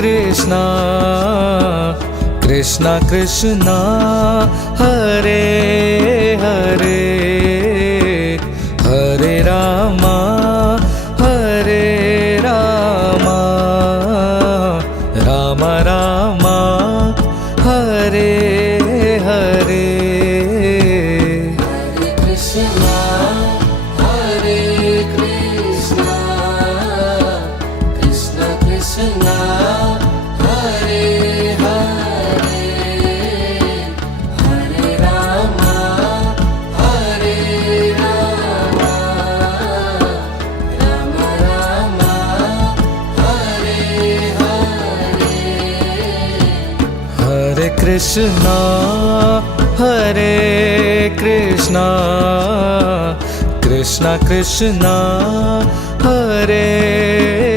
Krishna Krishna Krishna Hare Hare Hare Rama Hare Rama Ram Rama Hare Hare Krishna Hare Krishna Krishna Krishna Hare Hare Hare Rama Hare Rama Ram Rama Hare Hare Hare Krishna Hare Krishna Krishna Krishna Hare